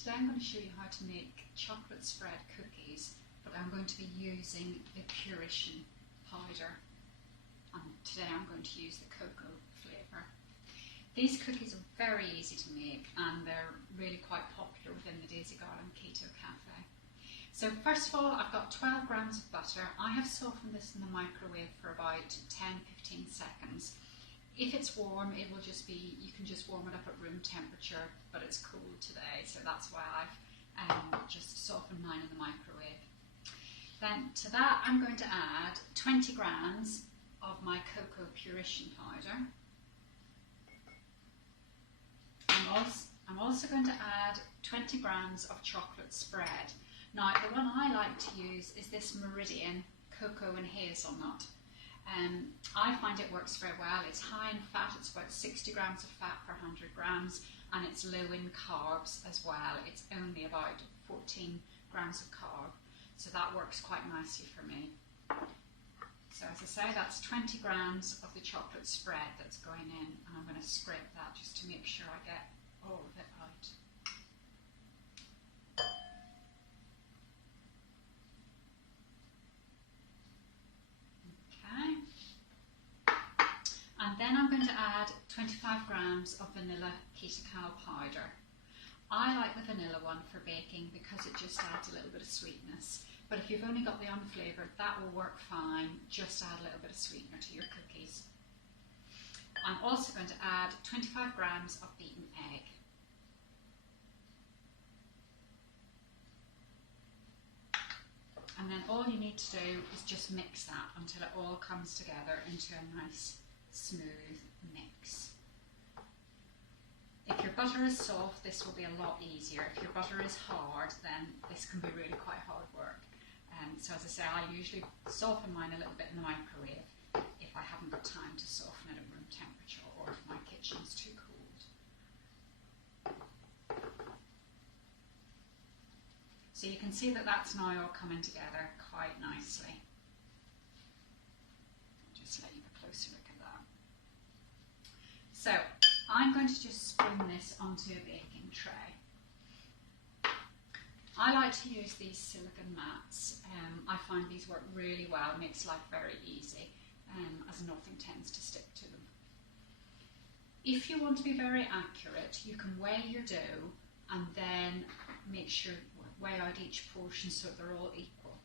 Today I'm going to show you how to make chocolate spread cookies, but I'm going to be using the Purition powder. And today I'm going to use the cocoa flavour. These cookies are very easy to make and they're really quite popular within the Daisy Garland Keto Cafe. So first of all, I've got 12 grams of butter. I have softened this in the microwave for about 10-15 seconds. If it's warm, it will just be, you can just warm it up at room temperature, but it's cool today, so that's why I've just softened mine in the microwave. Then to that, I'm going to add 20 grams of my cocoa Purition powder. I'm also going to add 20 grams of chocolate spread. Now, the one I like to use is this Meridian Cocoa and Hazelnut. I find it works very well. It's high in fat, it's about 60 grams of fat per 100 grams, and it's low in carbs as well. It's only about 14 grams of carb, so that works quite nicely for me. So as I say, that's 20 grams of the chocolate spread that's going in, and I'm going to scrape that just to make sure I get all of it out. And then I'm going to add 25 grams of vanilla Keto powder. I like the vanilla one for baking because it just adds a little bit of sweetness. But if you've only got the unflavoured, that will work fine. Just add a little bit of sweetener to your cookies. I'm also going to add 25 grams of beaten egg. And then all you need to do is just mix that until it all comes together into a nice smooth mix. If your butter is soft, this will be a lot easier. If your butter is hard, then this can be really quite hard work. So as I say, I usually soften mine a little bit in the microwave if I haven't got time to soften it at room temperature or if my kitchen's too cold. So you can see that that's now all coming together quite nicely. I'll just let you have a closer look at that. So I'm going to just spoon this onto a baking tray. I like to use these silicone mats. I find these work really well, makes life very easy, as nothing tends to stick to them. If you want to be very accurate, you can weigh your dough and then make sure, weigh out each portion so they're all equal.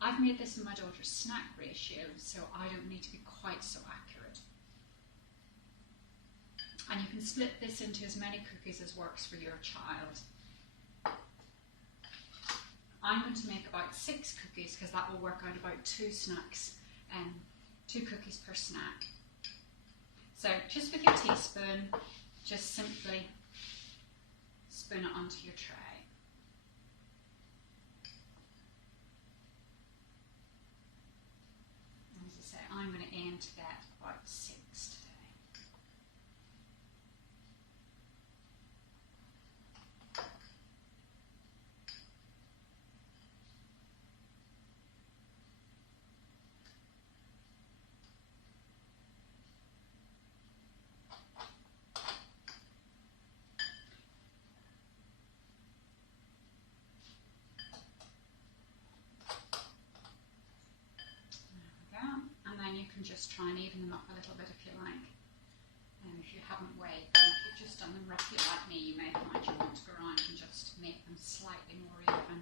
I've made this in my daughter's snack ratio, so I don't need to be quite so accurate. And you can split this into as many cookies as works for your child. I'm going to make about 6 cookies because that will work out about 2 snacks, 2 cookies per snack. So just with your teaspoon, just simply spoon it onto your tray. As I say, I'm going to aim to get about 6 today. You can just try and even them up a little bit if you like. And if you haven't weighed them, if you've just done them roughly like me, you may find you want to go around and just make them slightly more even.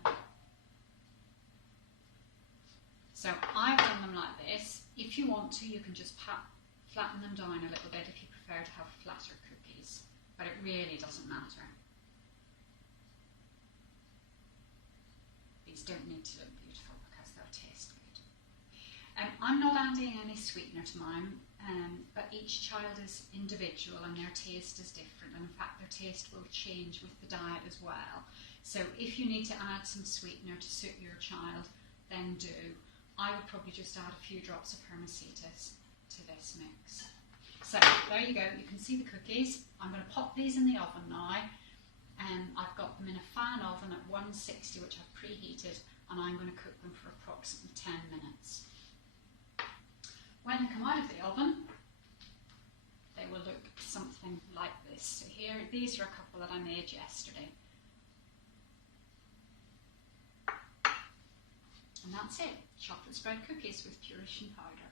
So I've done them like this. If you want to, you can just flatten them down a little bit if you prefer to have flatter cookies, but it really doesn't matter. These don't need to look beautiful because they'll taste good. I'm not adding any sweetener to mine, but each child is individual and their taste is different, and in fact their taste will change with the diet as well. So if you need to add some sweetener to suit your child, then do. I would probably just add a few drops of Hermesitas to this mix. So there you go, you can see the cookies. I'm going to pop these in the oven now. I've got them in a fan oven at 160, which I've preheated, and I'm going to cook them for approximately 10 minutes. When they come out of the oven, they will look something like this. So here, these are a couple that I made yesterday. that's it, chocolate spread cookies with Purition powder.